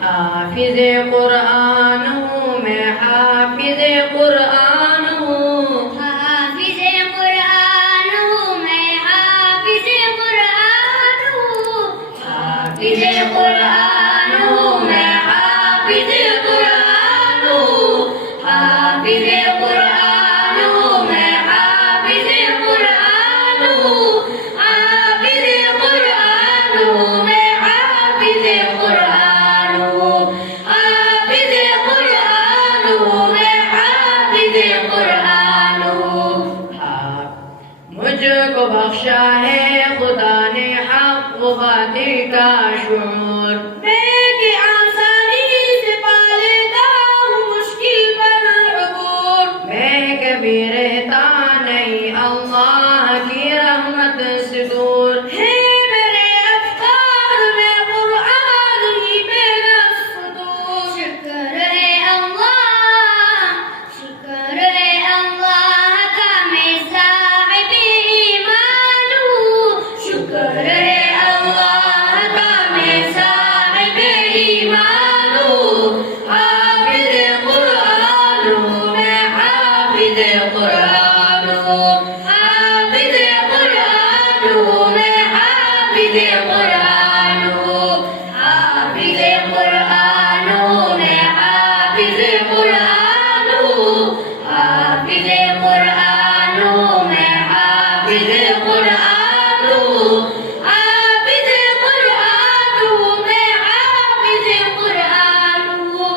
حافظ قرآن ہوں میں، حافظ قرآن ہوں، حافظ قرآن ہوں میں، حافظ قرآن ہوں، حافظ قرآن ہوں میں، حافظ قرآن ہوں، حافظ قرآن ہوں میں، حافظ قرآن ہوں، حافظ قرآن ہوں میں، حافظ قرآن ہوں، حافظ قرآن ہوں میں، حافظ قرآن ہوں۔ مجھ کو بخشا ہے خدا نے حق و باطل کا شعور، میں کہ آسانی سے پا لیتا ہوں مشکل پر عبور، میں کبھی رہتا نہیں اللہ کی رحمت سے دور، ہے میرے افکار میں قرآن ہی پہ نصدور۔ شکر ہے اللہ، شکر ہے اللہ کا میں صاحب ایمان ہوں، شکر ہے اللہ کا میں صاحب ایمان ہوں، حافظ قرآن ہوں میں، حافظ قرآن ہوں، حافظ قرآن ہوں میں، حافظ قرآن ہوں، حافظ قرآن ہوں میں، حافظ قرآن ہوں، حافظ قرآن ہوں میں، حافظ قرآن ہوں، حافظ قرآن ہوں میں، حافظ قرآن ہوں،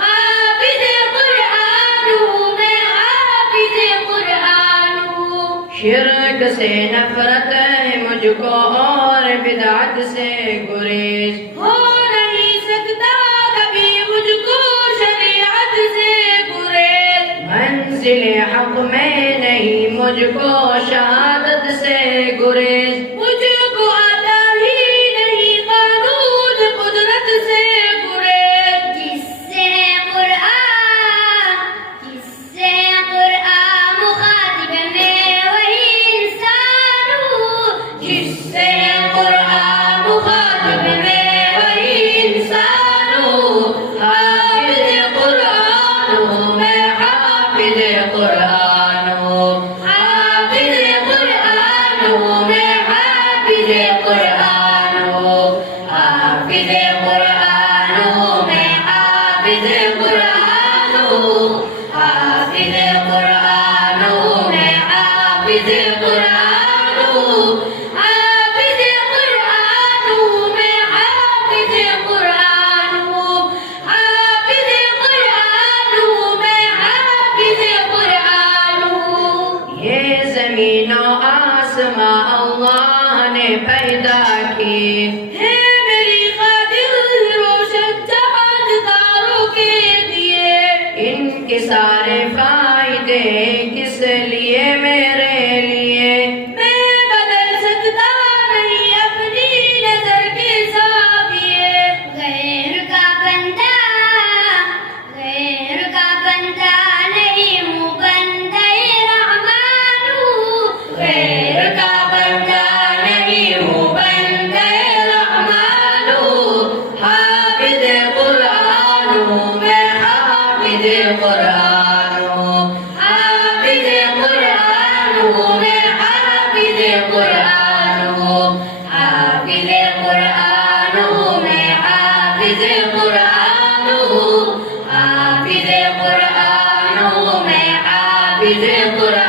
حافظ قرآن ہوں میں، حافظ قرآن ہوں۔ شرک سے نفرت ہے مجھ کو اور بدعت سے گریز، ہو نہیں سکتا کبھی مجھ کو شریعت سے گریز، منزل حق میں نہیں مجھ کو شہادت سے گریز، مجھ کو آتا ہی نہیں قانون قدرت سے گریز، جس سے قرآن، جس سے قرآن مخاطب میں وہی انسان ہوں، جس سے قرآن مخاطب میں وہی انسان ہوں، حافظ قرآن ہوں میں، حافظ قرآن ہوں، حافظ قرآن ہوں میں، حافظ قرآن ہوں، حافظ قرآن ہوں میں، حافظ قرآن ہوں، حافظ قرآن ہوں میں، حافظ قرآن ہوں، حافظ قرآن ہوں میں، حافظ قرآن ہوں، حافظ قرآن ہوں میں، حافظ قرآن ہوں۔ یہ زمین و آسماں اللہ نے پیدا کی، ہے میری خاطر روشن چاند تاروں کے دیے، ان کے سارے فائدے کس لیے میرے لیے، میں بدل سکتا نہیں اپنی نظر کے زاویے، غیر کا بندہ، غیر کا بندہ نہیں ہوں، بندہ رحمان ہوں، غیر کا بندہ نہیں ہوں، بندہ رحمان ہوں، حافظ قرآن ہوں میں، حافظ قرآن ہوں، حافظ قرآن ہوں میں، حافظ قرآن ہوں، حافظ قرآن ہوں میں، حافظ قرآن ہوں، حافظ قرآن ہوں میں، حافظ قرآن